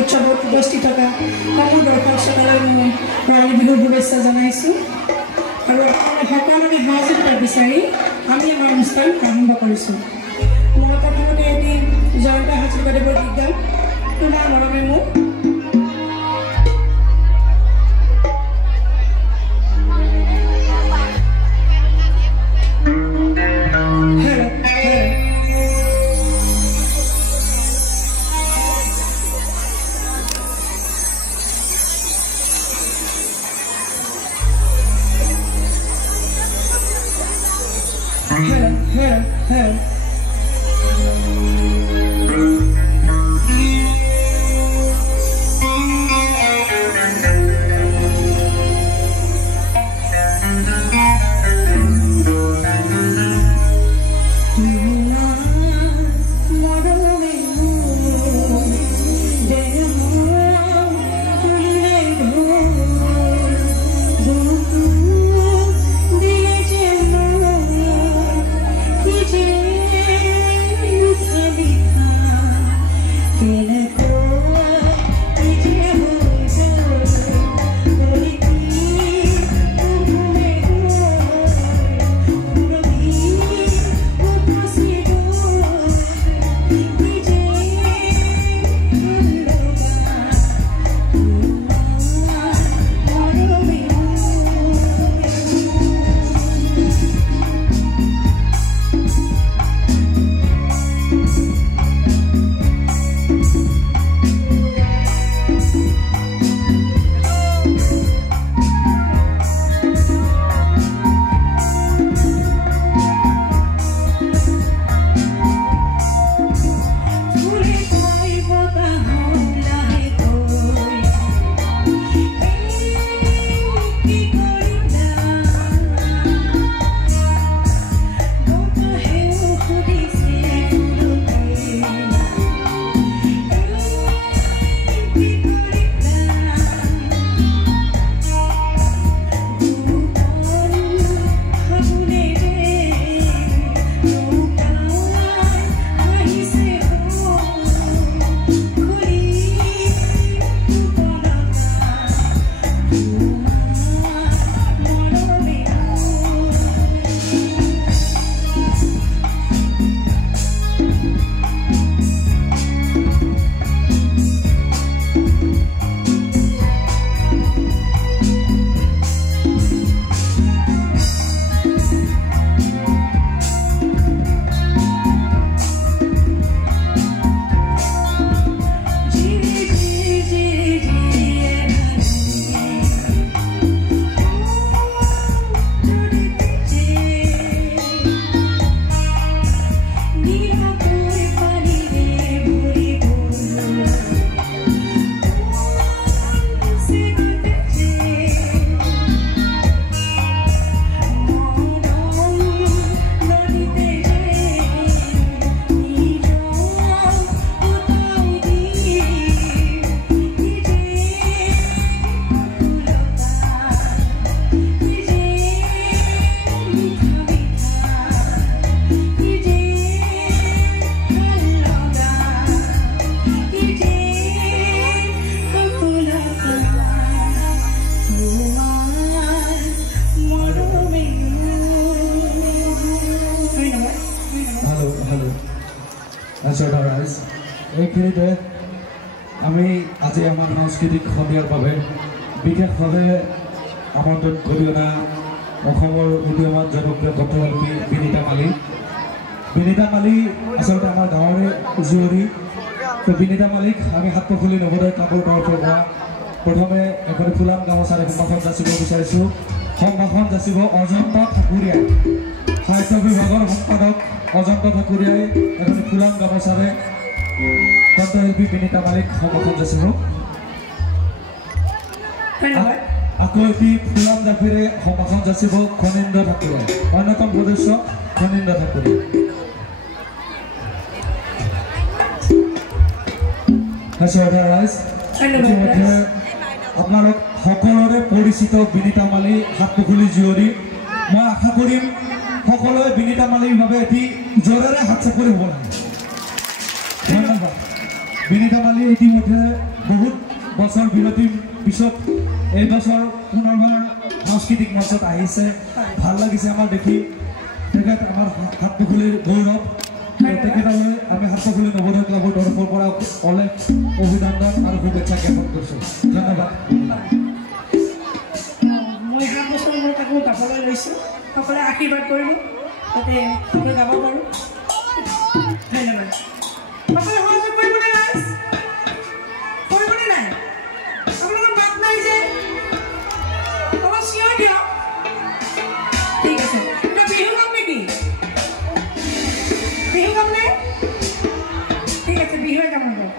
উৎসৱত উপস্থিত থকা সকলো দৰ্শক শ্ৰোতালৈ মই ৰঙালী বিহুৰ শুভেচ্ছা জনাইছোঁ আৰু সকলোকে সহযোগিতা বিচাৰি আমি আমাৰ অনুষ্ঠান আৰম্ভ কৰিছোঁ। মই প্ৰথমতে এটি জয়ন্ত হাজৰিকাদেৱৰ গীত গাম, তোমাৰ মৰমে মোক। এইখিনিতে আমি আজি আমাৰ সাংস্কৃতিক সন্ধিয়াৰ বাবে বিশেষভাৱে আমন্ত্ৰণ কৰি অনা অসমৰ উদীয়মান জনপ্ৰিয় কণ্ঠশিল্পী বিনীতা মালি আচলতে আমাৰ গাঁৱৰে জীয়ৰী। তো বিনীতা মালিক আমি সাতপখুলি নৱোদয় ক্লাবৰ তৰফৰ পৰা প্ৰথমে এখন ফুলাম গামোচাৰে সম্ভাষণ যাচিব বিচাৰিছোঁ। সম্ভাষণ যাচিব অজন্ত ঠাকুৰীয়াই, সাহিত্য বিভাগৰ সম্পাদক অজন্ত ঠাকুৰীয়াই এখন ফুলাম গামোচাৰে কণ্ঠশিল্পী বিনীতা মালিক সম্ভাষণ যাচিব। আকৌ এটি ফুলাম জাপিৰে সম্ভাষণ যাচিব খনীন্দ্ৰ ঠাকুৰীয়াই, অন্যতম সদস্য খনীন্দ্ৰ ঠাকুৰীয়া। আপোনালোক সকলোৰে পৰিচিত বিনীতা মালি সাতপখুলি জীয়ৰী। মই আশা কৰিম সকলোৱে বিনীতা মালিৰ বাবে এটি জোৰেৰে হাত চাপৰি হ'ব লাগে। ধন্যবাদ। বিনীতা মালি ইতিমধ্যে বহুত বছৰ বিৰতিৰ পিছত এই বছৰ পুনৰবাৰ সাংস্কৃতিক মঞ্চত আহিছে ভাল লাগিছে আমাৰ দেখি তেখেত আমাৰ হাতপুখুলিৰ গৌৰৱ তেখেতলৈ আমি হাতপুখুলি নৱোদয় ক্লাবৰ তৰফৰ পৰা অলেখ অভিনন্দন আৰু শুভেচ্ছা জ্ঞাপন কৰিছোঁ ধন্যবাদ মই 7 বছৰ মই তাকো গাবলৈ লৈছোঁ সকলোৱে আশীৰ্বাদ কৰিব যাতে সকলোৱে গাব পাৰোঁ ধন্যবাদ সকলোৱে সহযোগ কৰিবনে ৰাইজ কৰিবনে নাই আপোনালোকৰ মাত নাই যে অকণ চিঞৰ দিয়ক ঠিক আছে এতিয়া বিহু গাম নেকি বিহু গাম নে ঠিক আছে বিহুৱে গাম দিয়ক